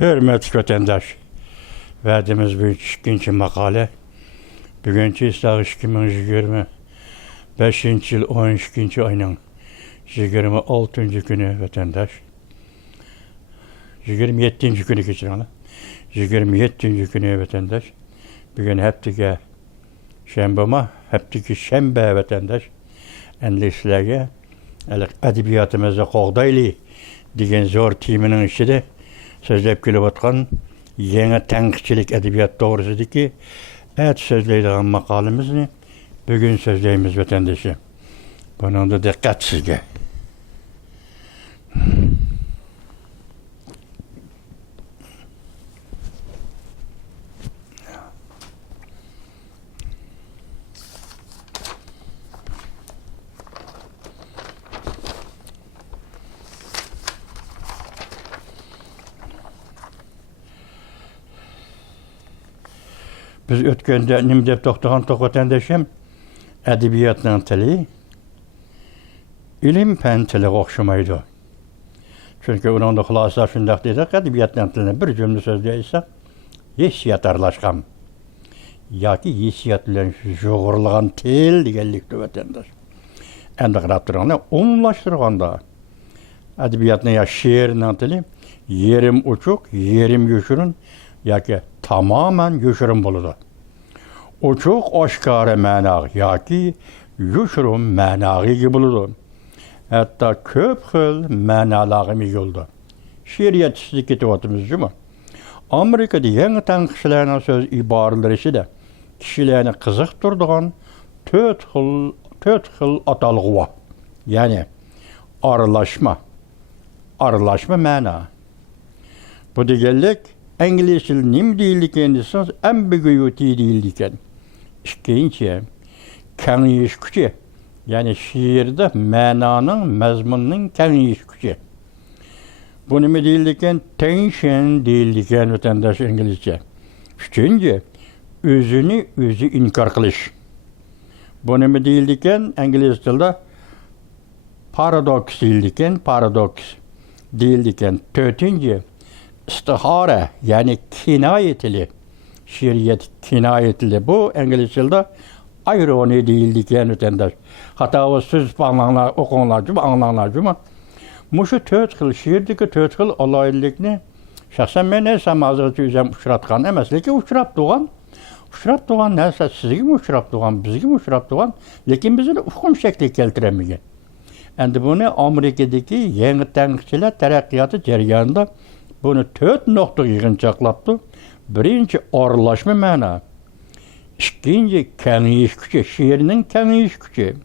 Hürmetli vatandaş, verdiğimiz bir ikinci makale, bugünkü İslah 2025 yıl 12. ayının 26. günü vatandaş, 27. günü geçiren, 27. günü vatandaş, bugün heptiki şembe vatandaş, endişlerge, edebiyatımızda qoğdaylı, degan zor timinin içinde sözlep kelip atkan yeni tenkçilik edebiyat doğrusidiki sözleydiğin makalemizni bugün sözleyimiz vatandaşı. Bunun da dikkat sizge. Biz ötkende nim dep toxtagan vatandaşım edebiyatның tili ilim fen tili oxşamaydı. Çünkü onun da xulasa şundaq dedik, edebiyatның tiline bir cümle sözleysek, hissiyat arlaşqan. Yoki hissiyat bilen joğurlagan til degenlikdi vatandaş. Endi qarap turganda umumlaştırganda edebiyatның ya şiirning tili yerim uçuk, yerim yoşurun yoki tamamen yoşurun boludu. Uçuk oşkara manağı yoki yoşurun manağı gibi boludu. Hatta köp xil manaları yoldu. Şiiriyat sizlik ketiyotimiz juma. Amerikada yeni tanqışlarının söz ibaralari içinde kişilerini kızık durduğun töt xil atalğı var. Yani arılaşma mana. Bu degenlik İngiliz dili nim deyildiken deseniz ambiguity deyildiken. İkinci, kengiyiş gücü. Yani şiirde mananın, mezmunun kengiyiş gücü. Bu nime deyildiken tension deyildiken vatandaş İngilizce. Üçüncü, özünü özü inkar kılış. Bu nime deyildiken İngiliz dilde paradoks deyildiken. Dördüncü, istihare yani kinayetli, şiiriyet kinayetli. Bu İngilizce'de ironi deyildiken vatandaş. Hatta o söz okunlar cuma. Muşu töt xil şiirdeki töt xil olaylıkni şahsen men esam azıcık üzem uçratkan emas, lekin uçrap doğan neyse sizge uçrap doğan, bizge uçrap doğan, lekin bizi ufkum şekli keltiremigen. Endi bunu Amerika'daki yeni tenkçiler terakkiyatı jarayonida bunu 4 nokta yığınçaklaptı. Birinci arılaşma mana. İkinci kengiyiş gücü, şiirinin kengiyiş gücü.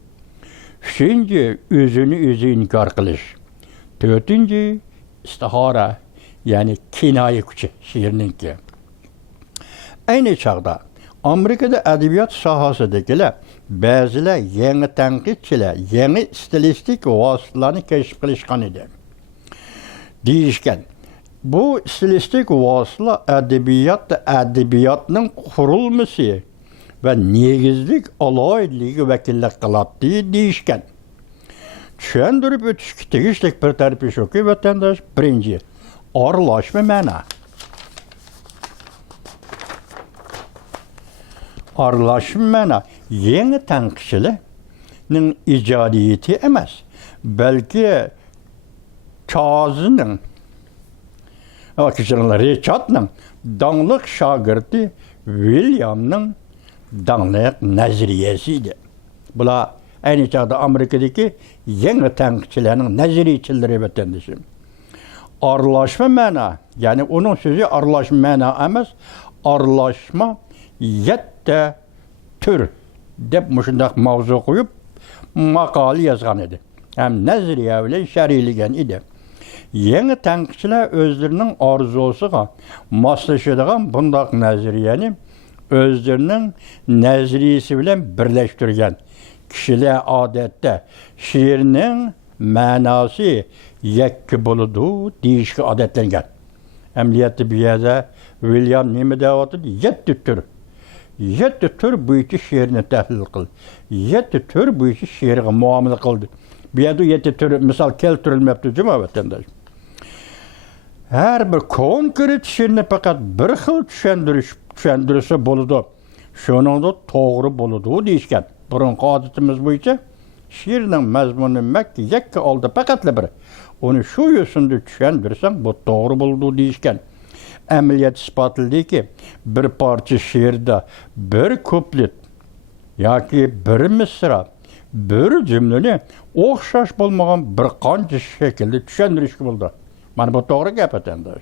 Üçüncü özünü özü inkar kılış. Dördüncü istihara yani kinaye gücü şiirininki. Aynı çağda Amerika'da edebiyat sahasındakiler bazılar yeni tenkitçiler, yeni stilistik vasıtalarını keşif kılışkan idi. Deyişken, bu stilistik vasıla edebiyatının kurulması ve negizlik alaylığı vekillik kılattığı deyişken. Çöndürüp ötüşki tegişlik bir tarifi şu ki vatandaş birinci, arılaşma mana. Arılaşma mana, yeni tenkçiliğinin icadiyeti emas, belki çağızının, Richard'ның dağlık şagirdi William'ның dağlık naziriyesiydi. Bula aynı çağda Amerika'daki yeni tenkçilerinin naziriyçileri vatandaşım. Arılaşma mana, yani onun sözü arılaşma mana emas, arılaşma yette tür dep muşundaq mavzu koyup makali yazgan idi. Hem naziriye bilen şeriligen idi. Yeni tenkçiler özlerinin arzusuga maslaşıdığan bundaq naziriyeni özlerinin naziriyesi bilen birleştirgen. Kişiler adette şiirinin manası yekki buludu, değişik adetlengen. Emniyette bir yerde William nime devatı? Yetti tür bu iki şiirini tehlil kıldı. Yetti tür bu iki şiirine muamele kıldı. Bir yerde yetti tür misal keltirilmepti cuma vatandaş. Her bir konkret şiirni fakat bir xil tushundirisi bo'ladi. Shuningda to'g'ri bo'ladi deyishgan. Burungi odatimiz bo'yicha şiirning mazmuni makka yakka oldi faqatla bir. Onu shu yo'sinda tushundirsang bu to'g'ri bo'ladi deyishgan. Amaliyat isbotladiki, bir parcha şiirda bir kuplet yoki bir misra, bir jumlani o'xshash bo'lmagan bir qancha shaklda tushuntirishga bo'ldi. Mana bu to'g'ri gap ekandir.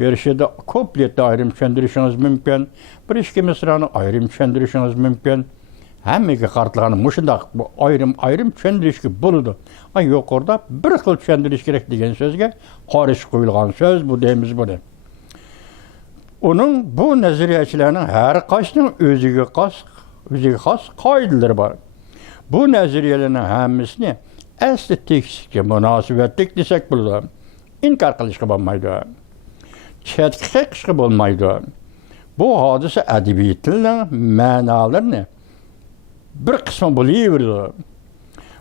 Bir şeyde kupletni ayrim tushuntirishingiz mumkin, bir ikki misrani ayrim tushuntirishingiz mumkin. Hammaga qartligani mushundaq ayrim tushuntirishga bo'ladi. Yuqorida bir xil tushuntirish kerak degan so'zga qorish qo'yilgan so'z bu deymiz buni. Onun bu nazariyachilarning har qaysining o'ziga xos qoidalari bor. Bu nazariyalarning hammasini asli tekstga munosabatlik desak bo'ladi. İnkar qilishga bo'lmaydi. Chetga qilishga bo'lmaydi. Bu hodisa adabiyotning ma'nolarini bir qismi bo'laverdi.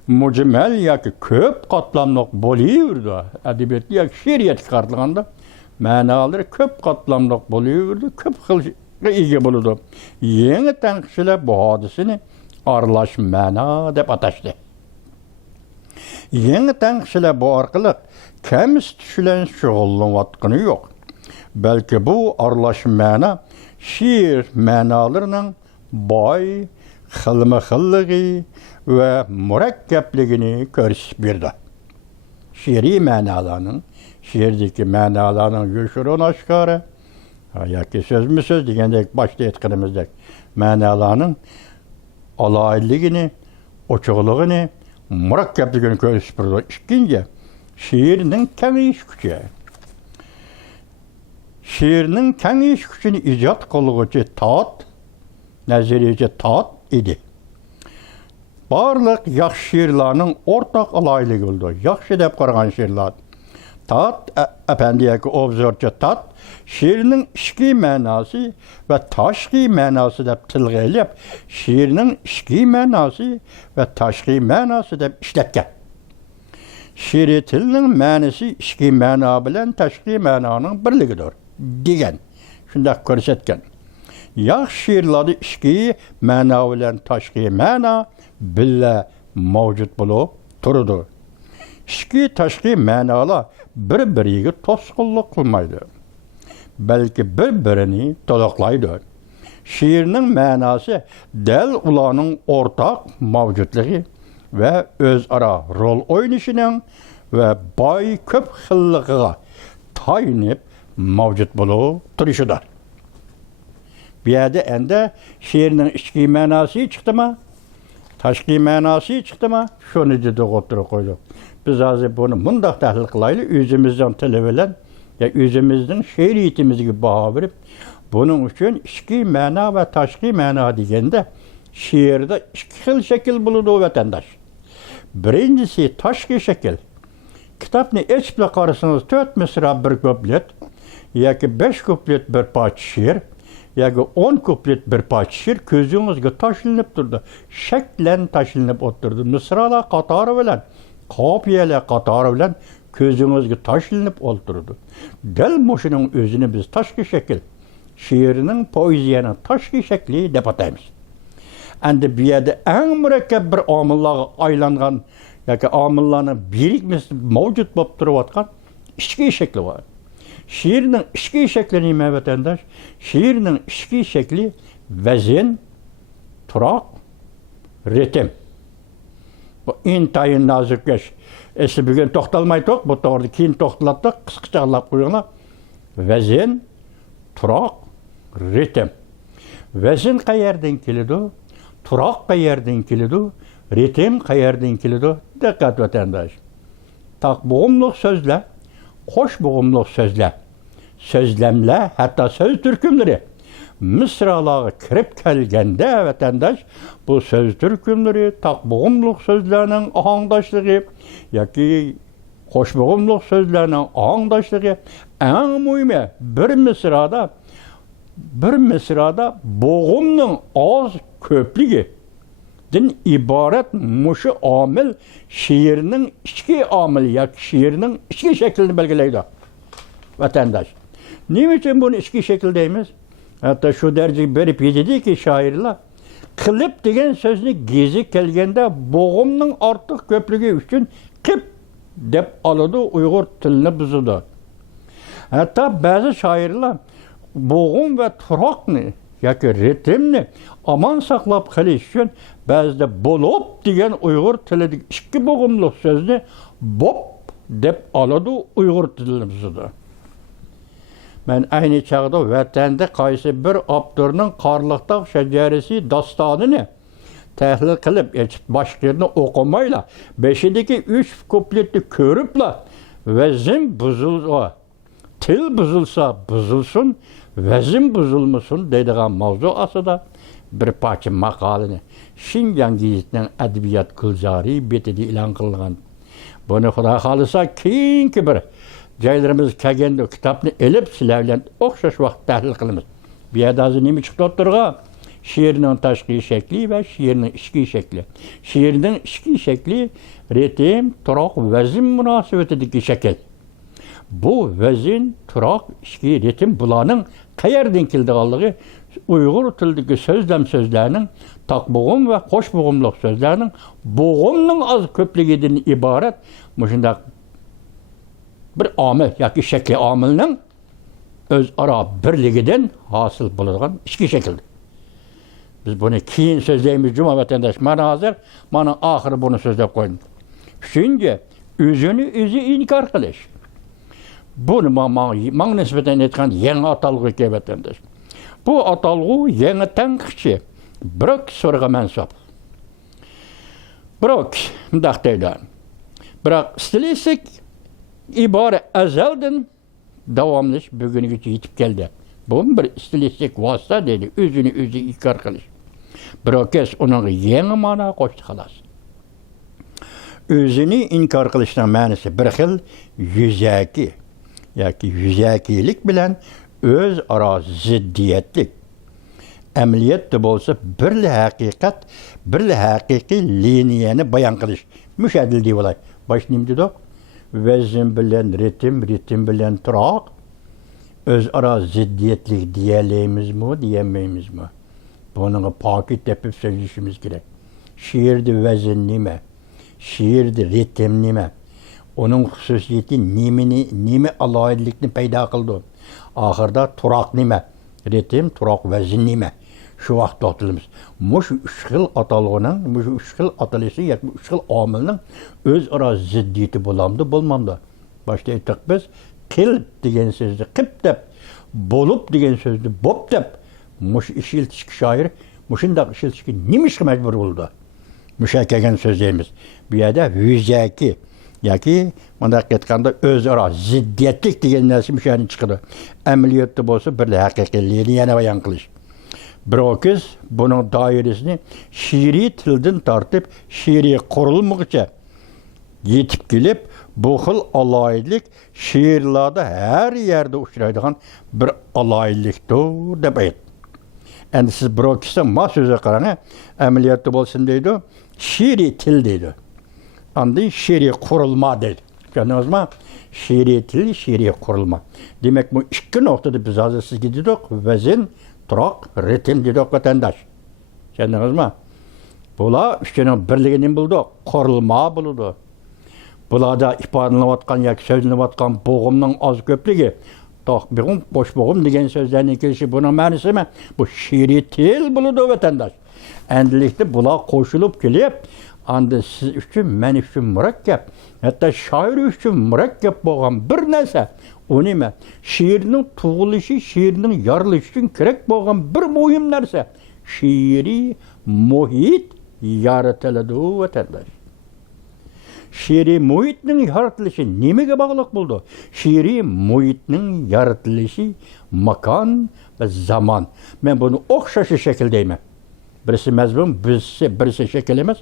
Mujmal yoki ko'p qatlamli bo'laverdi. Adabiyot yoki she'riyatga qaralganda ma'nolari ko'p qatlamli bo'laverdi, ko'p xilga ega bo'ladi. Yangi tanqidchilar bu hodisani aralash ma'no deb atashdi. Yangi tanqidchilar bu orqali kamsitish bilan shug'ullanayotgani yo'q. Balki bu aralash ma'no she'r ma'nolarining boy, xilma-xilligi va murakkabligini ko'rsatib berdi. She'riy ma'nolarning, she'rdagi ma'nolarning yoshirin oshkora yoki so'zma-so'z degandek boshda aytganimizdek ma'nolarning aloyidligini, ochiqligini, murakkabligini ko'rsatib berdi. Ikkinchi, she'rning kengayish kuchi. She'rning kengayish kuchini ijod qiluvchi nazariyachi Tot idi. Barliq yaxshi she'rlarning o'rtaq aloyligi bo'ldi. Yaxshi deb qaragan she'rlar. Tot apandiyaki obzorchi Tot she'rning ichki ma'nosi va tashqi ma'nosi deb tilga ilib, she'rning ichki ma'nosi va tashqi ma'nosi deb ishlatgan. She'r tilning ma'nosi ichki ma'no bilan tashqi ma'noning birligidir degan. Shunday ko'rsatgan. Yaxshi she'rlarda ichki ma'no bilan tashqi ma'no billa mavjud bo'lib turadi. Ichki tashqi ma'nolar bir-biriga to'sqinlik qilmaydi. Balki bir-birini to'liqlaydi. She'rning ma'nosi dal ularning o'rtaq mavjudligi va o'zaro rol o'ynashining va boy ko'p xilligiga tayanib mavjud bo'lib turishidir. Bu yerda endi she'rning ichki ma'nosi chiqdimi? Tashqi ma'nosi chiqdimi? Shuni juda o'tirib qo'ydik. Biz hozir buni bundoq tahlil qilaylik, o'zimizning tili bilan ya o'zimizning she'riyatimizga baho berib, buning uchun ichki ma'no va tashqi ma'no deganda she'rda ikki xil shakl bo'ladi vatandosh. Birinchisi tashqi shakl. Kitobni ochib qarasangiz 4 misra bir kuplet yoki 5 kuplet bir parcha she'r yoki 10 kuplet bir parcha she'r ko'zingizga tashlanib turdi. Shaklan tashlanib o'tirdi. Misralar qatori bilan, qofiyalar qatori bilan ko'zingizga tashlanib o'tirdi. Dal mushuning o'zini biz tashqi shakl, she'rining poeziyaning tashqi shakli deb ataymiz. Endi bu yerda eng murakkab bir omillarga aylangan yoki omillarning birikmasi mavjud bo'lib turayotgan ichki shakli bor. She'rning ichki shakli nima vatandosh? She'rning ichki shakli vazn, turoq, ritm. Bu intayin nozukkash. Bugun to'xtalmaydik, bu to'g'ri keyin to'xtalatdik, qisqachaqlab qo'yinglar. Vazn, turoq, ritm. Vazn qayerdan keladi? Turoq qayerdan keladi? Ritm qayerdan keladi? Diqqat vatandosh. Taqbog'imliq so'zlar, qo'sh bo'g'imliq so'zlar, so'zlamlar, hatto so'z turkumlari misralarga kirib kelganda vatandosh bu so'z turkumlari taqbog'imliq so'zlarning ohangdoshligi yoki qo'sh bo'g'imliq so'zlarning ohangdoshligi eng muhimi bir misrada bo'g'imning oz ko'pligi din iborat mushu omil she'rning ichki omil yoki she'rning ichki shaklini belgilaydi. vatandaş. Niçin için bunu iki şekildeyimiz? Hatta şu derece berip yedi ki şairler, kılıp degen sözünü gezi kelgende boğumның artık köplüğü üçün kıp dep alıdı Uygur tilini buzudu. Hatta bazı şairler boğum ve turakını yoki ritmni aman saqlab qilish uchun ba'zida bolup degan Uygur tilidagi ikki bo'g'imliq so'zni bop deb oladi Uygur tilimizda. Men ayni chaqda vatanda qaysi bir avtorning Qarliqtaq shajarasi dostonini tahlil qilib, boshqalarni o'qimayla, beshidagi 3 kupletni ko'ribla vazn buzilsa, til buzilsa buzilsin, vazn buzilmasin deydigan mavzu asida bir parcha maqolani Şinjan gazetining adabiyot gulzori betida e'lon qilingan. Buni xudo xolisa keyingi bir joylarimiz kelganda kitobni elib sizlar bilan o'xshash vaqt tahlil qilamiz. Bu yerda hozir nima chiqib turgan? She'rning tashqi shakli va she'rning ichki shakli. She'rning ichki shakli ritm, turoq, vazn munosabatidagi shakl. Bu vazn, turoq, ichki ritm bularning qayerdan kelganligi Uygur tilidagi so'zlarning taqbog'um va qo'sh bo'g'imliq so'zlarning bo'g'imning az ko'pligidan iborat shunday bir omil yoki shakli omilning o'zaro birligidan hosil bo'ladigan ichki shakldir. Biz buni keyin so'zlaymiz juma vatandosh. Mana hozir mana oxiri buni so'zlab qo'ydim. Shunga o'zini o'zi inkor qilish. Buni menga nisbatan aytgan yangi atalg'i vatandosh. Bu atalg'u yangi tanqidchi Brok so'rg'a mansub. Brok mundaq deydi. Biroq stilistik ibora azaldan davomlash bugunigacha yetib keldi. Bu bir stilistik vosita dedi, o'zini o'zi inkor qilish. Brokes uning yangi ma'no qo'shdi xolos. O'zini inkor qilishning ma'nosi bir xil yuzaki yoki yuzakilik bilan o'zaro ziddiyatlik. Amaliyotda bo'lsa birli haqiqat, birli haqiqiy liniyani bayon qilish. Mushadil deb bo'ladi. Bosh nima dedik? Vazn bilan ritm, ritm bilan turoq o'zaro ziddiyatlik deyalamizmi, deyamayamizmi? Buni pokit deb so'zlashimiz kerak. She'rda vazn nima? She'rda ritm nima? Onun xususiyati nima aloyidlikni paydo qildi? Oxirida turoq nima? Ritm, turoq, vazn nima? Shu vaqtda otilamiz. Mush 3 xil atalg'oning, mush 3 xil atalishi yoki 3 xil omilning o'zaro ziddiyati bo'lamdi, bo'lmamdi. Boshda aytdik biz qilib degan so'zni qilib deb, bo'lib degan so'zni bo'p deb, mush ishiltishga shoir mushundaq ishiltishga nima ishga majbur bo'ldi? Mushakagan so'zlaymiz. Bu yerda yuzaki yoki bundaq aytganda o'zaro ziddiyatlik degan narsa mushani chiqadi. Amaliyotda bo'lsa bir haqiqiy liniyani bayon qilish. Brokes buning doirasini she'riy tildan tortib she'riy qurilmagicha yetib kelib, bu xil aloyidlik she'rlarda har yerda uchraydigan bir aloyidlikdir deb aytdi. Endi siz Brokesning ma so'zi qarang, amaliyotda bo'lsin deydi, she'riy til deydi. Andın she'riy qurilma deydi. Tushundingizmi? She'riy til, she'riy qurilma. Demak, bu ikki nuqtada biz hozir sizga dedik, vazn, turoq, ritm dedik vatandosh. Tushundingizmi? Bular uchinin birligi nima bo'ldi? Qurilma bo'ldi. Bularda ifodalanayotgan yoki so'zlanayotgan bo'g'imning oz ko'pligi, taqbog'um, qo'sh bo'g'im degan so'zlarning kelishi buning ma'nosi nima? Bu she'riy til bo'ldi vatandosh. Endilikda bular qo'shilib kelib, anda siz uchun, men uchun murakkab, hatto shoir uchun murakkab bo'lgan bir narsa, u nima? She'rning tug'ilishi, she'rning yorilishi uchun kerak bo'lgan bir muhim narsa, she'riy muhit yaratiladi vatandosh. She'riy muhitning yaratilishi nimaga bog'liq bo'ldi? She'riy muhitning yaratilishi makon va zamon. Men buni o'xshash shaklda deyman. Birisi mazmun, birisi shakl emas.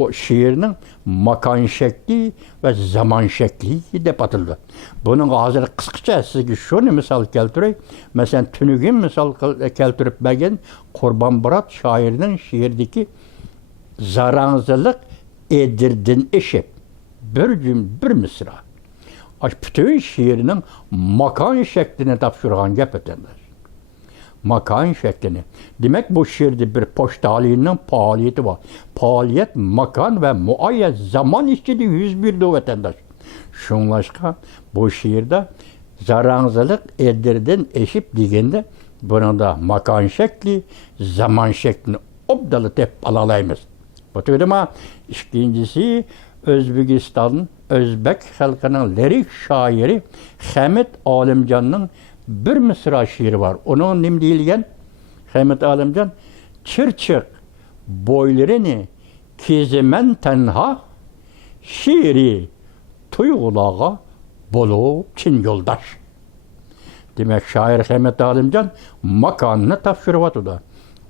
O she'rning makon shakli va zamon shakli deb atildi. Buning hozir qisqacha sizga shuni misol keltiray. Masalan, tunugin misol keltirib bergan Qurbonbirot shoirning she'rdagi zarangzilik edirdan eshib bir misra. bütün şiirinin makan şeklini tapşırgan gep etenler. Makan şeklini. Demek bu şiirde bir poştalinin faaliyeti var. Faaliyet, makan ve muayyen zaman içinde 101 vatandaş. Şunlaşka bu şiirde zarangzılık edirden eşip degende bunun da makan şekli, zaman şeklini obdalı tep alalayımız. Bu türlü ikincisi Özbekistan'ın Özbek halkının lirik şairi Hamid Alimcan'ın bir mısra şiiri var. Onun nim deyilgen Hamid Alimcan çırçık boylarını kezimen tenha şiiri tuygulağa bulup Çin yoldaş. Demek şair Hamid Alimcan makanını tapşırıvatıdı.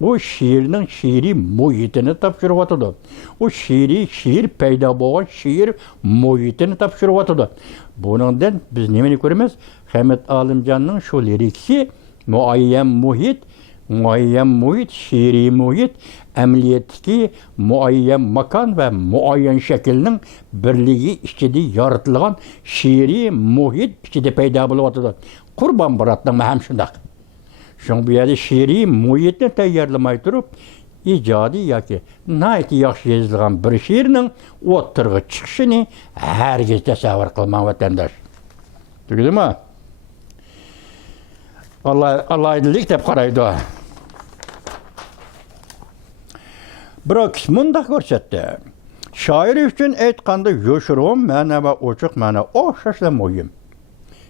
O şiirinin şiiri muhitini tapşırıvatıdı. O şiir peyda boğan şiir muhitini tapşırıvatıdı. Bunundan biz nemeni göremiz? Hamid Alimcan'ın şu liriksi muayyen muhit, şiiri muhit, emniyetteki muayyen makan ve muayyen şeklinin birliği içinde yaratılgan şiiri muhit içinde peyda buluvatıdı. Kurban Barat'ın hem şundak. Şun bu yerde şiiri muhitini tayarlamay durup, icadi yaki nayeti yaxşı yazılgan bir şiirinin ottırgı çıkışını herkes tasavvur kılman vatandaş. Tüydü mü? Allah edilik dep karaydı. Bir kısmını da görsetti. Şair üçün aytqanda yoşurum mana ve oçuq mana oxşaşla mühim.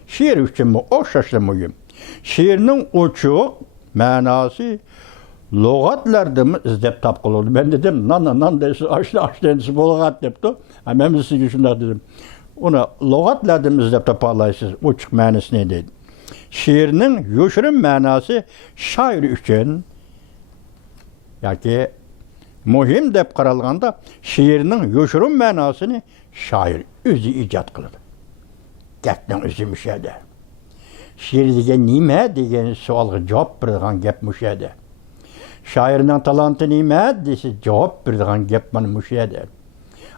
Şiir üçün mi oxşaşla mühim. Şiirinin oçuq manası lügatlarda mı izdep tapqılırdı. Ben dedim nan deysi aşlı deysi lügat depti. Ben size şundak dedim. Ona lügatlarda mı izdep tapalaysız oçuq manası ne dedi. Şiirinin yoşurum manası şair üçün yaki mühim dep qaralganda şiirinin yoşurum manasını şair özü icat kılır. Gepten özü müşahede. Şiir degen nime degen sualga cevap berdigan gep müşahede. Şairinin talantı nime dese cevap berdigan gep mana müşahede.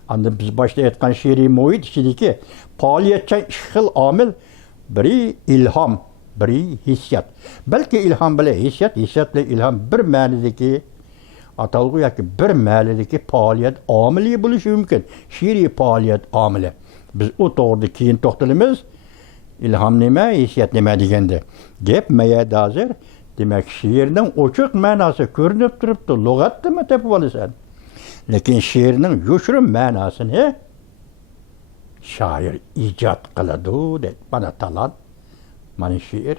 Anda biz başta aytgan şiiri muhit içideki faaliyetçen işkil amil biri ilham, biri hissiyat. Belki ilham bile hissiyat bile ilham bir manideki atalgı yaki bir mahallədəki fəaliyyət amili buluşu mümkün. Şiiri fəaliyyət amili. Biz o doğruda keyin toxtalımız. İlham nime, hissiyat nime degende. Gep meye dazir. Demek şiirinin oçuq manası görünüp duruptu. Lügatda mı tepip alırsan? Lakin şiirinin yoşurun manasını şair icat kıladı dedi. Bana talant, bana şiir.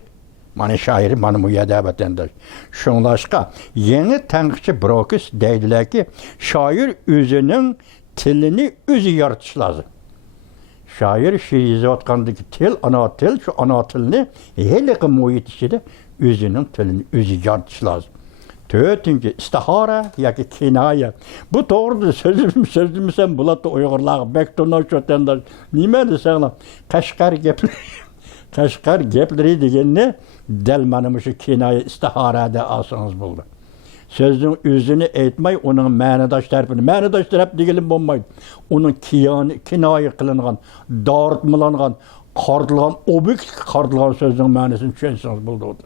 Mana şairi, mana müyadabatendaş. Şunlaşka, yeni tanqıcı Brokis deydiler ki, şair özünün tilini özü yaratış lazım. Şair şiir yazıvatkandaki til, şu ana tilini hele muhit içinde özünün tilini özü yaratış lazım. Dördüncü istihara yaki kinaya. Bu doğrudur sözümüzsen bulatı uygurlar, bektonlar şötendaş. Nime desene? Kaşgar gepleri degenini delmanımışı kinaya istiharada alsanız buldu. Sözün özünü etmey, onun ma'nodaş tarafını. Ma'nodaş taraf degelim bulmaydı. Onun kinaya kılıngan, dağıtmılangan, kardılgan, objekt kardılgan sözün ma'nosunu düşünseniz buldu.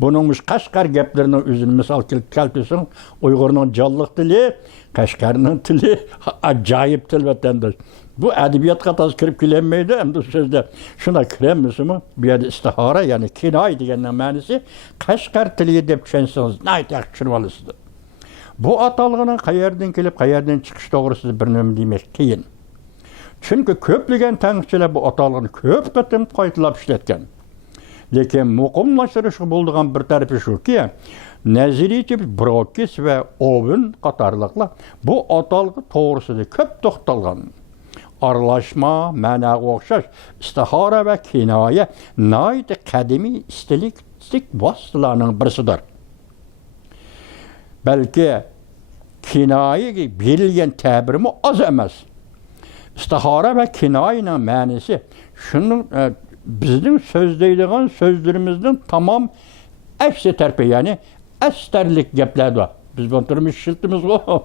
Bununmuş Kaşgar geplerinin özünü misal kelpesinin Uygur'un callıq dili, Kaşgar'ın dili acayip til vatandaş. Bu edebiyat katası kirip kilenmeydi hem de sözde şuna kiremmesi mi? Bir yerde istihara yani kinay degenin manisi Kaşgar dili dep düşünseniz nayet yakışırmalısıdır. Bu atalığının qayerden kelip qayerden çıkış doğrusu bir nöm demek keyin. Çünkü köplügen tanıkçılar bu atalığını köp kıtım qaytılap işletken. Lekin muqimlaştırışı bulduğun bir tarafı şu ki, Nezirici, Brokis ve Ovun qatarlıqla bu atalığı doğrusudur köp toxtalgan. Arlaşma, manağa oxşaş, istihara ve kinaya naydı qədimi istilik vasıtalarının birisidir. Belki kinayı verilgen təbirimi az emas. İstihara ve kinayının manisi şunun bizim sözleydiğin sözlerimizden tamam eşsi terpi yani esterlik gepler var. Biz bunu şiltimiz o.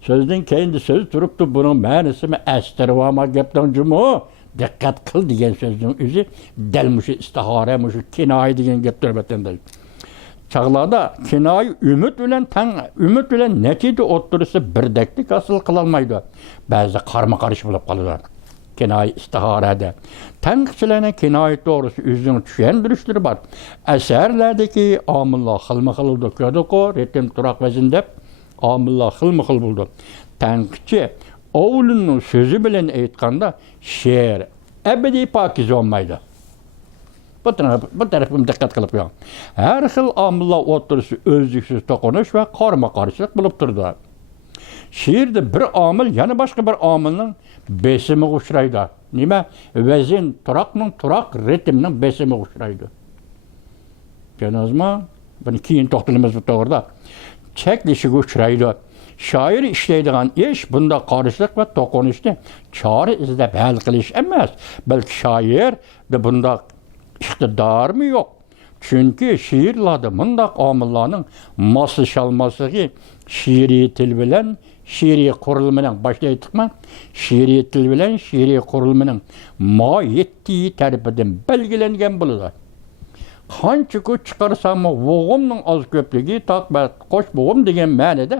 Sözün kendi sözü duruptu bunun manisi mi esteri var ama gepten cumu diqqat qil degan so'zning o'zi dal mushu istihora, mushu kinoya degan gap turbatanda. Çağlarda kinoya umid bilan natija o'ttirisi birdaklik hosil qila olmaydi. Ba'zi qarama-qarshi bo'lib qoladi. Kinoya istiharada. Tanqidchilarning kinoya to'g'risi o'zining tushuntirishlari bor. Asarlardagi omillar xilma-xil bo'ldi. Ko'rdik-ku, ritm turoq vazn deb omillar xilma-xil bo'ldi. Tanqidchi o'g'lining so'zi bilan aytganda she'r abadiy pokiz olmaydi. Bu tarafim dikkat qilib qo'ying. Har xil omillar o'tirisi o'zliksiz to'qinish va qarama-qarshilik bo'lib turdi. She'rda bir omil yana boshqa bir omilning besimiga uchraydi. Nima? Vazn turoq ritmning besimiga uchraydi. Ko'rdingizmi? Buni keyin to'xtalamiz bu to'g'rida. Cheklishiga uchraydi. Shoir ishlaydigan ish bunda qarshilik va to'qinishni chora izlab hal qilish emas, balki shoir de bunda iqtidormi yo'q. Chunki she'rlarda bundaq omillarning moslashalmasligi she'riy til bilan she'riy qurilmaning boshlaydiqmi? She'riy til bilan she'riy qurilmaning moyettiği tarafidan belgilangan bo'ladi. Qancha kuch chiqarsam bo'g'imning oz ko'pligi taqbat qo'sh bo'g'im degan ma'noda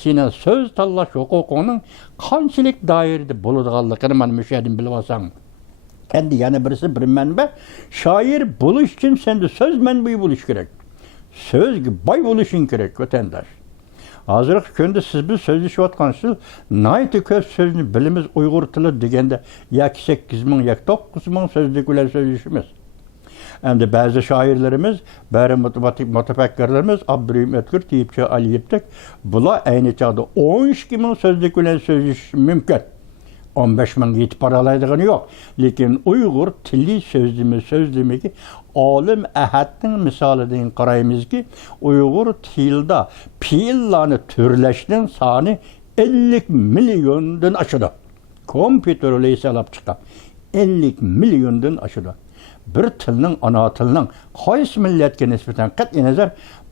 sening so'z tanlash huquqining qanchalik doirada bo'ladiganligini men mushadim bilib olsam. Endi yana birisi bir manba, shoir bo'lish uchun senda so'z manbai bo'lish kerak. So'zga boy bo'lishing kerak, vatandosh. Hozirgi kunda siz biz so'zlashayotgansiz, nayta ko'p so'zni bilimiz Uyg'ur tili deganda yoki 8000 yoki 9000 so'zlik bilan so'zlashimiz. Endi ba'zi shoirlarimiz, bari mutafakkirlarimiz Abdurahim Ötkür, Tiyipchi Aliyevdek bular ayni chog'da 12000 so'zlik bilan so'zlash mumkin. 15.000 yetib baralaydigani yo'q. Lekin Uyg'ur tili so'zlimigi olim Ahadning misolidan qaraymizki, Uyg'ur tilida fe'llarni turlashning soni 50 milliondan oshadi. Kompyuterli hisoblab chiqqan 50 milliondan oshadi. Bir tilning ana tilining qaysi millatga nisbatan qat'iy nazar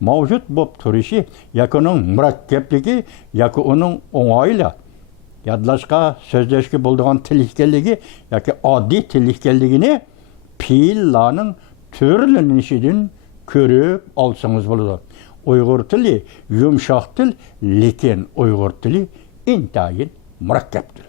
mavjud bo'lib turishi, yoki uning murakkabligi, yoki uning o'ng'oyli yodlashga, so'zlashga bo'ladigan til ekanligi yoki oddiy til ekanligini fe'llarning turlanishidan ko'rib olsangiz bo'ladi. Uyg'ur tili yumshoq til, lekin Uyg'ur tili intayin murakkab til.